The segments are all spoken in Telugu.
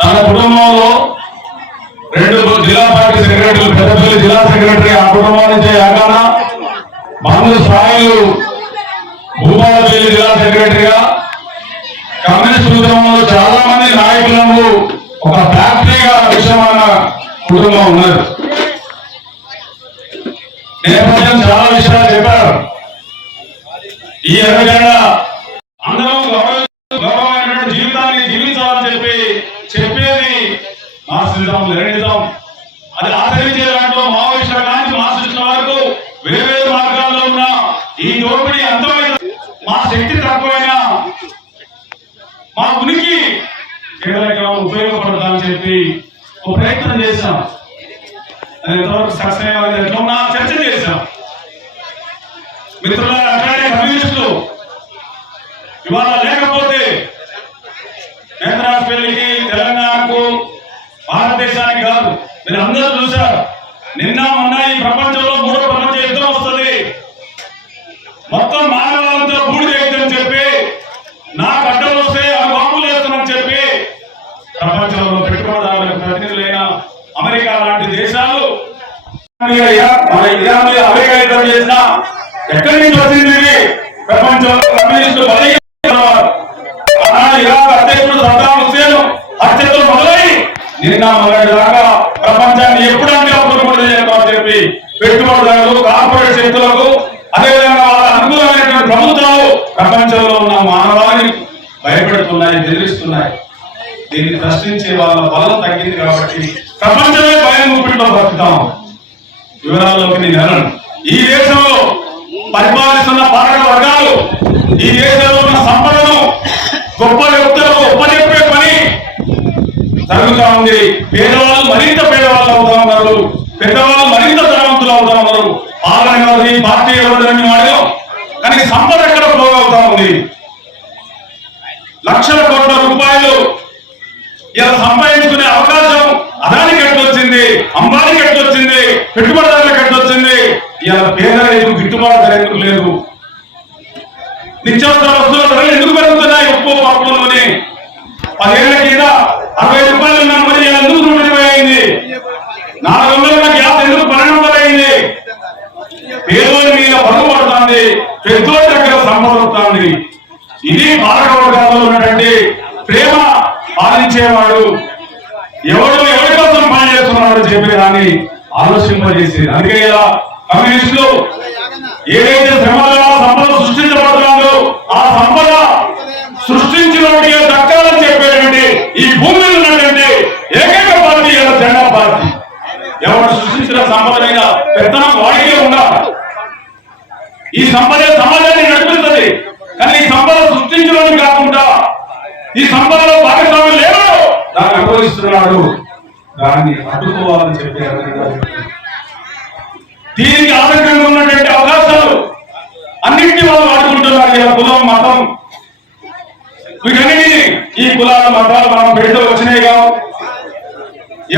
తన కుటుంబంలో 2 జిల్లా పార్టీ సెక్రటరీలు, పెద్దపల్లి జిల్లా సెక్రటరీ ఆ కుటుంబం నుంచి యాగాన, మందు స్థాయిలు భూపాలపల్లి జిల్లా సెక్రటరీగా, కమ్యూనిస్ట్ ఉద్యమంలో చాలా మంది నాయకులను ఒక ఫ్యాక్టరీగా విషయమైన కుటుంబం ఉన్నారు. నేపథ్యం చాలా విషయాలు చెప్పారు. ఈ ఎన్నికైనా అందరూ గౌరవమైన జీవితాన్ని జీవించాలని చెప్పేది మార్క్సిజం, లెనినిజం. అది ఆచరించే దాంట్లో మావోయిస్టుల కానీ మార్క్సిస్టుల వరకు వేరే మార్గాల్లో ఉన్న ఈ దోపిడీ అంతమైన మా శక్తి తక్కువైనా మా ఉనికి కేవలం ఉపయోగపడతామని చెప్పి ఒక ప్రయత్నం చేశాం. అది ఎంతవరకు సక్సెస్ ఎట్లా ఉన్నా చర్చ చేశాం. మిత్రులారా, అట్లానే కమ్యూనిస్టులు ఇవాళ లేకపోతే నేత్రాస్పల్లికి, తెలంగాణకు, భారతదేశానికి కాదు. మీరు అందరూ చూశారు. నిన్న మొన్న ఈ ప్రపంచంలో 3వ ప్రపంచ యుద్ధం వస్తుంది, మొత్తం మానవాళంతో బూడిదైతుందని చెప్పి, నాకు అడ్డం వస్తే ఆ బాంబులు వేస్తామని చెప్పి ప్రపంచంలో పెట్టుబడిదారులకు ప్రతినిధులైన అమెరికా లాంటి దేశాలు మన ఇరాన్ మీద అమెరికా యుద్ధం చేసిన ఎక్కడి నుంచి వచ్చింది? ప్రపంచంలో కమ్యూనిస్టులు బలైపోతున్నారు. ఇరాక్ అధ్యక్షుడు సద్దాం హుస్సేన్ హత్యతో మొదలై నిన్న మొదటిదాకా ప్రపంచాన్ని ఎప్పుడంటే అప్పుడు చెప్పి పెట్టుబడిదారులు, కార్పొరేట్ శక్తులకు, అదేవిధంగా వాళ్ళ అనుకూలమైనటువంటి ప్రభుత్వాలు ప్రపంచంలో ఉన్న మానవాన్ని భయపెడుతున్నాయి, బెదిరిస్తున్నాయి. దీన్ని ప్రశ్నించే వాళ్ళ బలం తగ్గింది కాబట్టి ప్రపంచమే భయం గుప్పిట్లో బతుకుతాం. వివరాల్లోకి నేను వెళ్ళను. ఈ దేశంలో పరిపాలిస్తున్న పాలక వర్గాలు ఈ దేశంలో ఉన్న సంపదను గొప్ప వ్యక్తులకు ఒప్పజెప్పే పని జరుగుతూ ఉంది. పేదవాళ్ళు మరింత పేదవాళ్ళు అవుతా ఉన్నారు, పెద్దవాళ్ళు మరింత ధనవంతులు అవుతా ఉన్నారు. పాలన ఎవరిది, పార్టీ ఎవరిదని వాడడం, కానీ సంపద ఎక్కడ పోగవుతా ఉంది. లక్షల కోట్ల రూపాయలు ఇలా సంపాదించుకునే అవకాశం అదానికి ఎట్లొచ్చింది, అంబానికి ఎట్లొచ్చింది, పెట్టుబడిదారులకు ఎట్లొచ్చింది? ఇలా పేద రైతు గిట్టుబాటు ధర ఎందుకు లేదు? నిత్యావసర వస్తువుల ధరలు ఎందుకు పెరుగుతున్నాయి? ఉప్పు, పప్పు, నూనె 10 ఏళ్ల కింద 60 రూపాయలు ఉన్న మరి ఎందుకు 120 అయింది? 400 ఉన్న గ్యాస్ ఎందుకు 1200 అయింది? పేదోడి మీద పరుగు పడుతుంది, పెద్దోడి దగ్గర సంపద వస్తుంది. ఇది పాలక వర్గాల్లో ఉన్నటువంటి ప్రేమ. పాలించేవాడు ఎవరి కోసం పనిచేస్తున్నాడు చెప్పేదాన్ని ఆలోచింపజేసేది. అందుకే ఇలా కమ్యూనిస్టులు ఏదైతే శ్రమల సంపద సృష్టించబడుతున్నారో ఆ సంపద సృష్టించిన దక్కాలని చెప్పేటువంటి ఈ భూమి ఉన్నటువంటి ఏకైక పార్టీ ఇలా జెండా పార్టీ. ఎవరు సృష్టించిన సంపదనైనా పెత్తనం వాడికే ఉండాలి. ఈ సంపద సమాజాన్ని నడిపిస్తుంది, కానీ ఈ సంపద సృష్టించడం కాకుండా ఈ సంపదలో భాగస్వామ్యం లేదు, దాన్ని అనుభవిస్తున్నాడు, దాన్ని అడ్డుకోవాలని చెప్పారు. దీనికి ఆరోగ్యంగా ఉన్నటువంటి అవకాశాలు అన్నింటినీ వాళ్ళు వాడుకుంటున్నారు. ఇలా కులం, మతం, వీటన్నిటినీ ఈ కులాల మతాలు మనం పెడితే వచ్చినాయి కావు.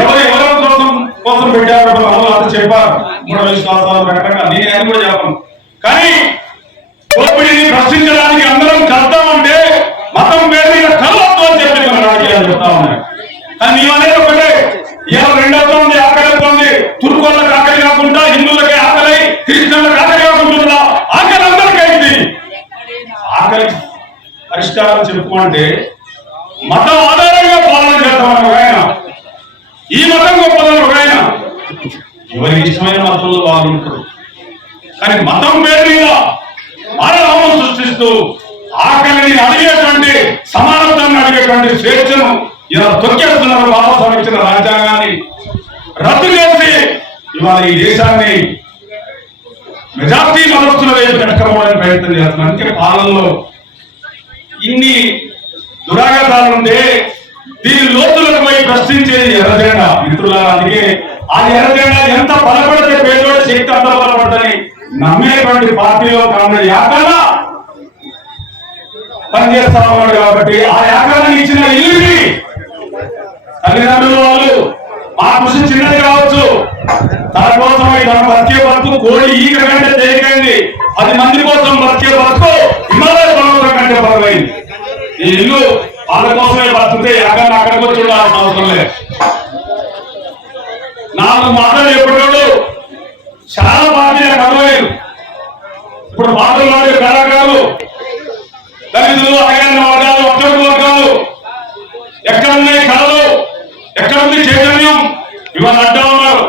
ఎవరి కోసం పెట్టారు వాళ్ళు చెప్పారు. మూఢ విశ్వాసాలు రకరకాల, నేను అది కూడా చెప్పను. కానీ దోపిడీని ప్రశ్నించడానికి అందరం కలుద్దామంటే మతం పేరు మీద కలవద్దు అని చెప్పి మన రాజకీయాలు చెప్తా ఉన్నాయి. కానీ మేము అనేది ఒకటే, ఇలా 2 ఉంది, ఆకలి అవుతుంది. తుర్కోళ్ళకి ఆకలి కాకుండా హిందువులకి ఆకలి, క్రిస్టియన్లకు ఆకలి కాకుండా ఆకలి అందరికీ అయింది. ఆకలి పరిష్కారం చెప్పుకుంటే మతం ఆధారంగా పాలన చేద్దామని ఒక ఆయన, ఈ మతం గొప్పదని ఒక ఆయన, ఎవరికి ఇష్టమైన మతంలో వాళ్ళు ఉంటారు. కానీ మతం పేరు మీద మానవం సృష్టిస్తూ ఆకలిని అడిగేటువంటి, సమానత్వాన్ని అడిగేటువంటి స్వేచ్ఛను ఇలా తొక్కేస్తున్నారు. బాబాసాహెబ్ ఇచ్చిన రాజ్యాంగాన్ని రద్దు చేసి ఇవాళ ఈ దేశాన్ని మెజార్టీ మతస్థుల వైపు నెట్టుకోవడానికి ప్రయత్నం చేస్తున్నారు. అందుకే పాలనలో ఇన్ని దురాగతాలుంటే దీని లోతులకు పోయి ప్రశ్నించేది ఎర్రజెండా. మిత్రులారా, అందుకే ఆ ఎర్రజెండా ఎంత బలపడితే పేదోడి శక్తి అంత బలపడదని నమ్మేటువంటి పార్టీలో కాంగ్రెస్ యాకన్నా పనిచేస్తా ఉన్నాడు. కాబట్టి ఆ యాకాన్ని ఇచ్చిన ఇల్లుని తల్లిదండ్రులు వాళ్ళు మా కృషి చిన్నది కావచ్చు, తన కోసం తన బతికే బతుకు కోడి ఈగ కంటే తేలికైంది, 10 మంది కోసం బతికే బతుకు హిమాలయ పర్వతం కంటే బరువైంది. ఈ ఇల్లు వాళ్ళ కోసమే బతుకుతే ఎక్కడ అక్కడికి వచ్చి ఉండాల్సిన అవసరం లేదు. 4 మాటలు చెప్పేటోడు చాలా పార్టీల కదలేదు. ఇప్పుడు మాటలు కళాకారులు, దళితులు, అగ్రవర్ణ వర్గాలు, అట్టడుగు వర్గాలు, ఎక్కడున్నాయి కళలు, ఎక్కడుంది చైతన్యం? ఇవాళ అంటూ ఉన్నారు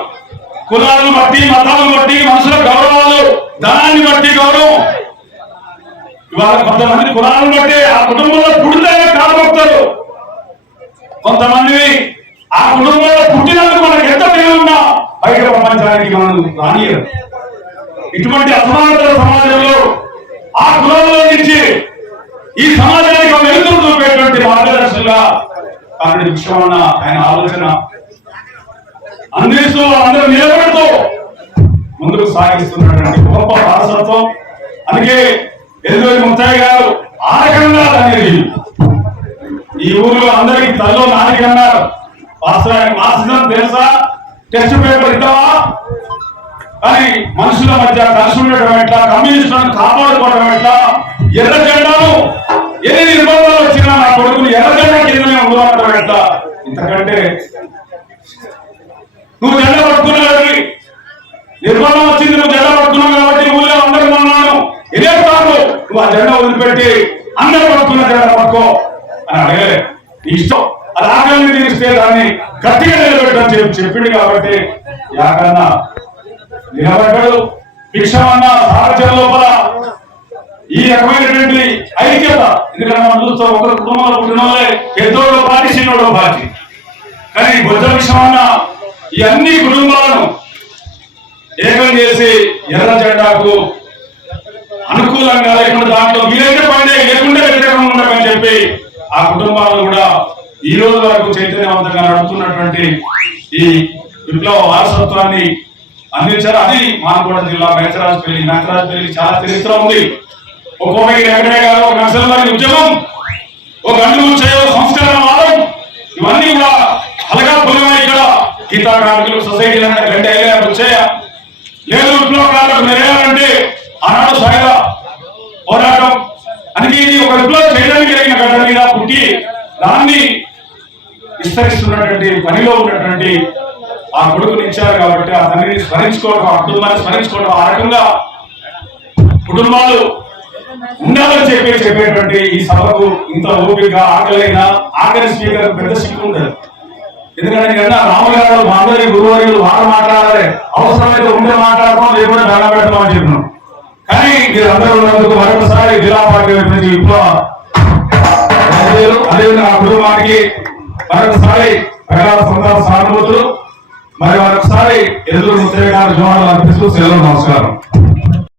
కులాలను బట్టి, మతాలను బట్టి, మనుషుల గౌరవాలు, ధనాన్ని బట్టి గౌరవం. ఇవాళ కొంతమంది కులాలను బట్టి ఆ కుటుంబంలో పుడితేనే కాలమొక్తారు. కొంతమంది ఆ కుటుంబంలో పుట్టినందుకు మనకు ఎంత ఉన్నా బయట ప్రపంచానికి మనం రానియరు. ఇటువంటి అసమానతల సమాజంలో ఆ కులంలో నుంచి ఈ సమాజానికి వెలుగులు చూపేటువంటి మార్గదర్శకులుగా కారణి విషయమన్న ఆయన ఆలోచన అందిస్తూ అందరూ నిలబడుతూ ముందుకు సాగిస్తున్నటువంటి గొప్ప వారసత్వం. అందుకే ఎదురు ముత్తయ్య గారు ఆ రకంగా అనేది ఈ ఊరిలో అందరికి తల్లో నాలుగు అన్నారు. మాస్టర్ తెలుసా, టెస్ట్ పేపర్ ఇద్దామా కానీ మనుషుల మధ్య కలిసి ఉండటం ఎట్లా, కమ్యూనిస్టులను కాపాడుకోవడం ఎట్లా, ఎర్ర జెండాను ఎన్ని నిర్బంధాలు వచ్చినా నా కొడుకులు ఎర్ర జెండా కిందనే ఉండడం ఎట్లా. ఇంతకంటే నువ్వు జెండా పట్టుకున్నావు, నిర్బంధం వచ్చింది, నువ్వు జెండా పట్టుకున్నావు కాబట్టి ఊళ్ళో అందరూ ఉన్నాను ఇదే కాదు, నువ్వు ఆ జెండా వదిలిపెట్టి అందరూ పట్టుకున్న జెండా పట్టుకో అని అడగలే. ఇష్టం అది ఆకలిని తీరిస్తే దాన్ని గట్టిగా నిలబెట్టని చెప్పింది కాబట్టి యాకన్నా నిలబడ్డాడు. భిక్షమన్న సారథ్యం లోపల ఈ రకమైనటువంటి ఐక్యత, ఎందుకంటే మనం చూస్తాం ఒకరి కుటుంబంలో పుట్టిన వాళ్ళే పెద్దోడు పార్టీ, చిన్నోడు పార్టీ. కానీ బొజ్జ భిక్షమన్న ఈ అన్ని కుటుంబాలను ఏకం చేసి ఎర్ర జెండాకు అనుకూలంగా లేకుండా దాంట్లో వీలైతే పని లేకుండా వ్యతిరేకంగా ఉండకని చెప్పి ఆ కుటుంబాలను కూడా ఈ రోజు వరకు చైతన్యవంతంగా నడుపుతున్నటువంటి ఈ విప్లవ వారసత్వాన్ని అందించారు. అది మానకోట జిల్లా మేకరాజపల్లి చాలా చరిత్ర ఉంది. ఒక కోటగిరి వెంకటయ్య గారు, ఒక నక్సల్వాది ఉద్యమం, ఒక గండుగుచ్చయ్య సంస్కరణవాదం, ఇవన్నీ కూడా అలాగా పొలిమై ఇక్కడ గీతా కార్మికులు సొసైటీలు అంటే గంట వచ్చాయ లేదు విప్లవకారులకు మెరేయాలంటే ఆనాడు సాయుధ పోరాటం. అందుకే ఇది ఒక విప్లవం చేయడానికి కలిగిన గడ్డ మీద పుట్టి దాన్ని విస్తరిస్తున్నటువంటి పనిలో ఉన్నటువంటి ఆ కొడుకుని ఇచ్చారు కాబట్టి ఆ తండ్రిని స్మరించుకోవడం, ఆ కుటుంబాన్ని స్మరించుకోవడం, ఆ రకంగా కుటుంబాలు ఉండాలని చెప్పేటువంటి ఈ సభకు ఇంత ఓపిక ఆఖరి స్పీకర్ పెద్ద శక్తి ఉండదు. ఎందుకంటే కన్నా రామగారు మా అందరి గురువారు వారు మాట్లాడాలి, అవసరమైతే ఉండే మాట్లాడతాం, లేకుండా దండ పెడతామని చెప్పినాం. కానీ మీరు అందరూ ఉన్నందుకు మరొకసారి జిల్లా పార్టీ నుంచి విప్లవ అదేవిధంగా ఆ కుటుంబానికి మరొకసారి ప్రకార సంతాన సానుభూతులు, మరి మరొకసారి ఎదురు ముత్తయ్య గారు జోహార్లు అర్పిస్తూ సెలవు. నమస్కారం.